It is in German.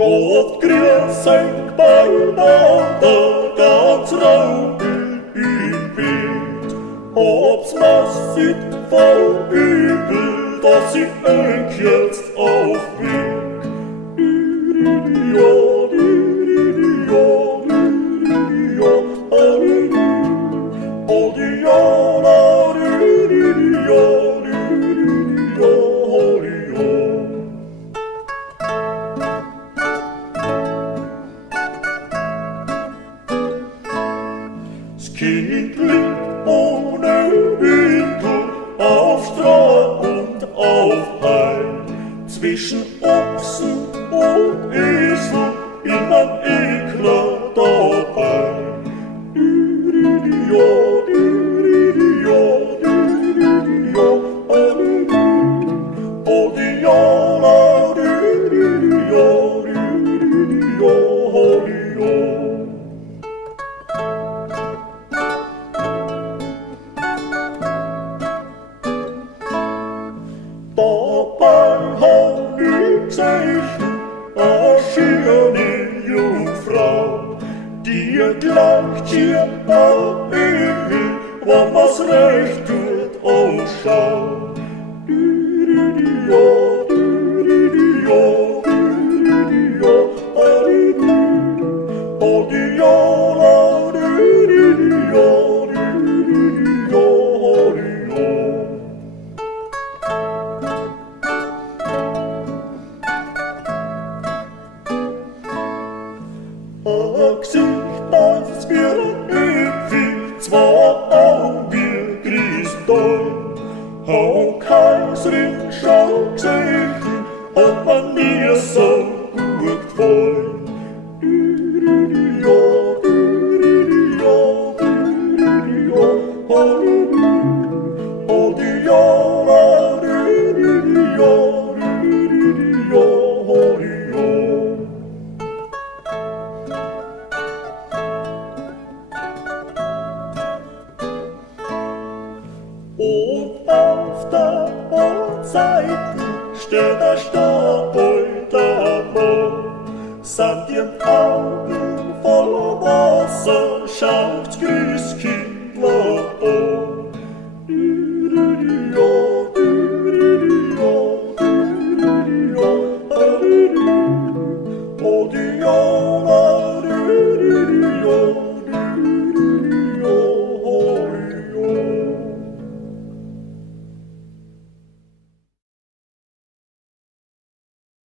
Gott grüß beinander, ganz rauben im Bett. Hab's massig voll übel, dass ich euch jetzt aufweg. Das Kind liegt ohne Winkel auf Stroh und auf Heim, zwischen Ochsen und Esel in einem Eklat dabei. Dabei hab ich gesehen, a schöne Jungfrau, die gleicht hier am Himmel, wenn man's recht tut, ausschaut. Gesicht, das wir Äpfel, zwei Augen wie Kristall. Auch Kaiserin schon gesehen, hat man mir so gut gefallen. Und auf der Seite steht ein Stapel der Mann, sind die Augen voller Wasser, schaut